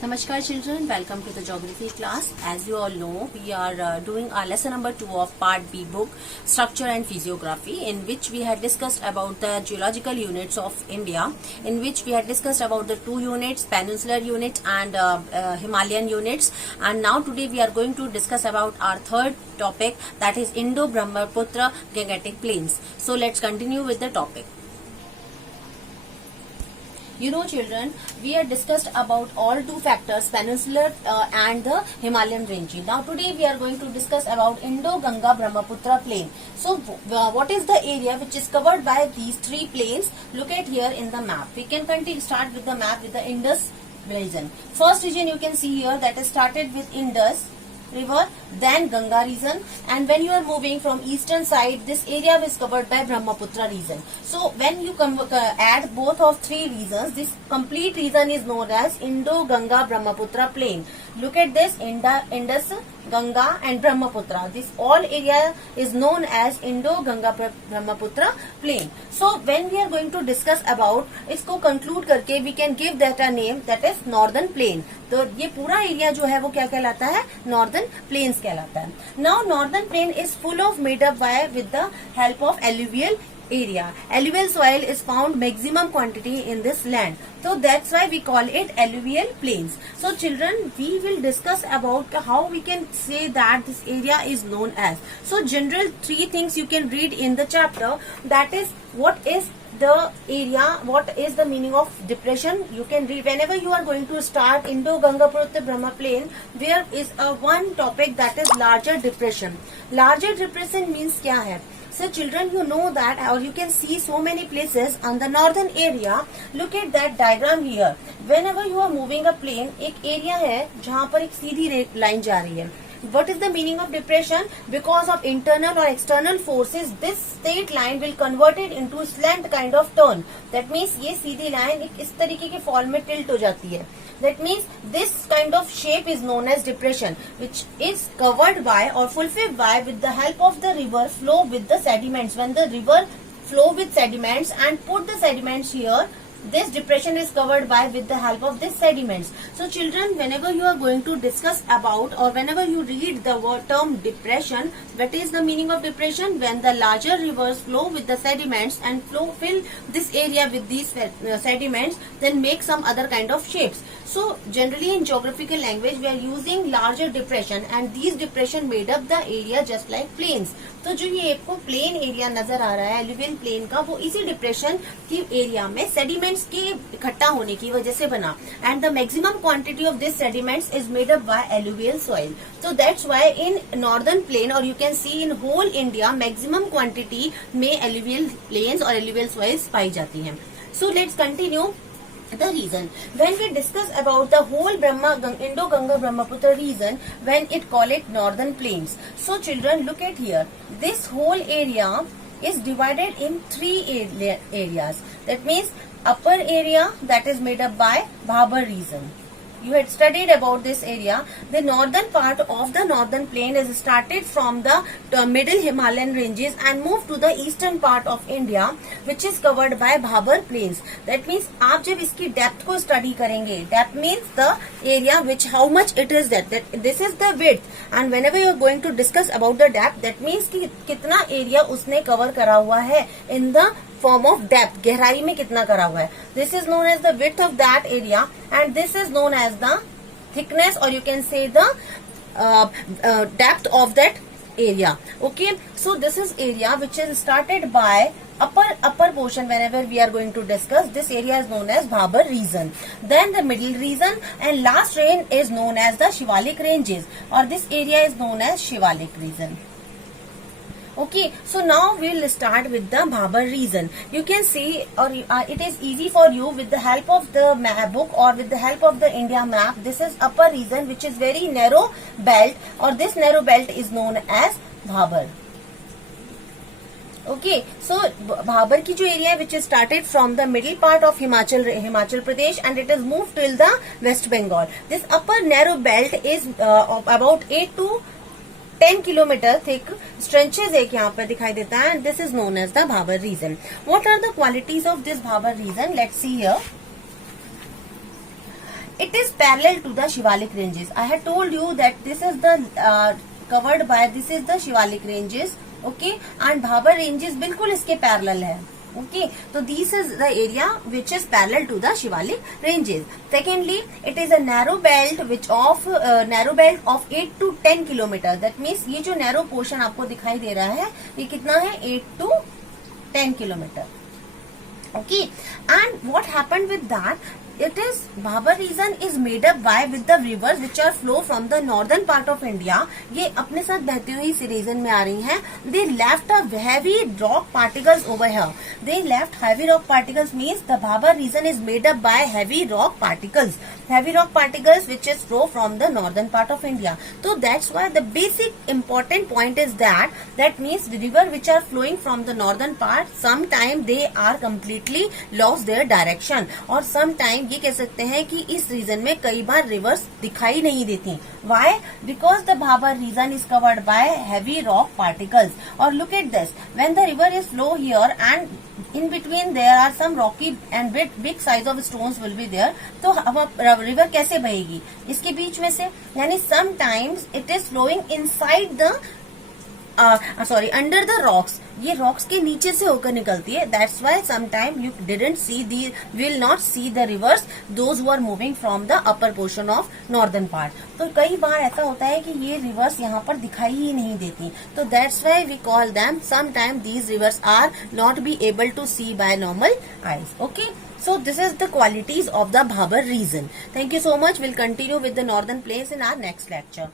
Namaskar children, welcome to the geography class. As you all know, we are doing our lesson number 2 of part B book, Structure and Physiography, in which we had discussed about the geological units of India, in which we had discussed about the two units, peninsular unit and Himalayan units. And now today we are going to discuss about our third topic, that is Indo-Brahmaputra Gangetic Plains. So let's continue with the topic. You know children, we had discussed about all two factors, peninsular and the Himalayan range. Now today we are going to discuss about Indo-Ganga-Brahmaputra plain. So what is the area which is covered by these three plains? Look at here in the map. We can start with the map with the Indus region. First region you can see here, that is started with Indus river, then Ganga region, and when you are moving from eastern side, this area is covered by Brahmaputra region. So when you add both of three regions, this complete region is known as Indo-Ganga-Brahmaputra plain. Look at this, Indus, Ganga and Brahmaputra. This all area is known as Indo-Ganga-Brahmaputra plain. So when we are going to discuss about, इसको conclude करके we can give that a name, that is northern plain. तो ये पूरा area जो है वो क्या कहलाता है? नॉर्दर्न प्लेन्स कहलाता है. Now northern plain is full of made up by with the help of alluvial area. Alluvial soil is found maximum quantity in this land. So that's why we call it alluvial plains. So children, we will discuss about how we can say that this area is known as. So general three things you can read in the chapter, that is what is the area, what is the meaning of depression. You can read whenever you are going to start Indo-Ganga-Brahmaputra Brahma plain, there is a one topic, that is larger depression. Larger depression means क्या है? So children, you know that, or you can see so many places on the northern area. Look at that diagram here. Whenever you are moving a plane, एक area है जहाँ पर एक सीधी line जा रही है. What is the meaning of depression? Because of internal or external forces, this straight line will convert it into slant kind of turn. That means ये सीधी line एक इस तरीके के फॉल में tilt हो जाती है. That means this kind of shape is known as depression, which is covered by or fulfilled by with the help of the river flow with the sediments. When the river flow with sediments and put the sediments here, this depression is covered by with the help of this sediments. So children, whenever you are going to discuss about, or whenever you read the word term depression, what is the meaning of depression? When the larger rivers flow with the sediments and fill this area with these sediments, then make some other kind of shapes. So generally in geographical language we are using larger depression, and these depression made up the area just like plains. तो जो ये आपको plain area नजर आ रहा है alluvial plane का, वो इसी डिप्रेशन की एरिया में सेडिमेंट्स के इकट्ठा होने की वजह से बना. And the maximum quantity of this sediments is made up by alluvial soil. So that's why in northern plain, or you can see in whole India, maximum quantity में alluvial plains और alluvial soils पाई जाती हैं. So let's continue the reason. When we discuss about the whole Indo-Ganga-Brahmaputra region, when it call it northern plains. So children, look at here. This whole area is divided in three areas. That means upper area, that is made up by Bhabur region. You had studied about this area. The northern part of the northern plain is started from the middle Himalayan ranges and moved to the eastern part of India, which is covered by Bhabur plains. That means आप जब इसकी depth को study करेंगे, depth means the area which how much it is that this is the width, and whenever you are going to discuss about the depth, that means कि कितना area उसने cover करा हुआ है in the form of depth, गहराई में कितना करा हुआ है. This is known as the width of that area, and this is known as the thickness, or you can say the depth of that area. Okay, so this is area which is started by upper portion. Whenever we are going to discuss, this area is known as Bhabur region, then the middle region, and last range is known as the Shivalik ranges, or this area is known as Shivalik region. Okay, so now we will start with the Bhabur region. You can see, or it is easy for you with the help of the map book or with the help of the India map. This is upper region, which is very narrow belt, or this narrow belt is known as Bhabur. Okay, so Bhabur की जो area which is started from the middle part of Himachal Pradesh, and it is moved till the West Bengal. This upper narrow belt is about 8 to 10 kilometer thick trenches एक यहाँ पर दिखाई देता है, and this is known as the Bhabur region. What are the qualities of this Bhabur region? Let's see here. It is parallel to the Shivalik ranges. I had told you that this is the this is the Shivalik ranges, okay, and Bhabar ranges बिल्कुल इसके parallel है. Okay, so this is the area which is parallel to the Shivalik ranges. Secondly, it is a narrow belt of 8 to 10 kilometer. That means ये जो narrow portion आपको दिखाई दे रहा है, ये कितना है? 8 to 10 kilometer. Okay, and what happened with that? It is Bhabar region is made up by with the rivers which are flow from the northern part of India. ये अपने साथ बहती हुई इस रीजन में आ रही हैं. They left a heavy rock particles over here. They left heavy rock particles means the Bhabar region is made up by heavy rock particles. Heavy rock particles which is flow from the northern part of India. So that's why the basic important point is that means the river which are flowing from the northern part, sometime they are completely lost their direction, और sometime ये कह सकते हैं कि इस reason में कई बार reverse दिखाई नहीं देती. Why? Because the Bhabar region is covered by heavy rock particles. और look at this, when the river is flow here and in between there are some rocky and big size of stones will be there. तो अब river कैसे बहेगी? इसके बीच में से, यानी sometimes it is flowing inside the under the rocks. ये rocks के नीचे से होकर निकलती है. That's why sometime you didn't see the will not see the rivers those who are moving from the upper portion of northern part. तो कई बार ऐसा होता है कि ये रिवर्स यहाँ पर दिखाई ही नहीं देती. तो that's why we call them sometime these rivers are not be able to see by normal eyes. Okay, so this is the qualities of the Bhabar region. Thank you so much. We'll continue with the northern plains in our next lecture.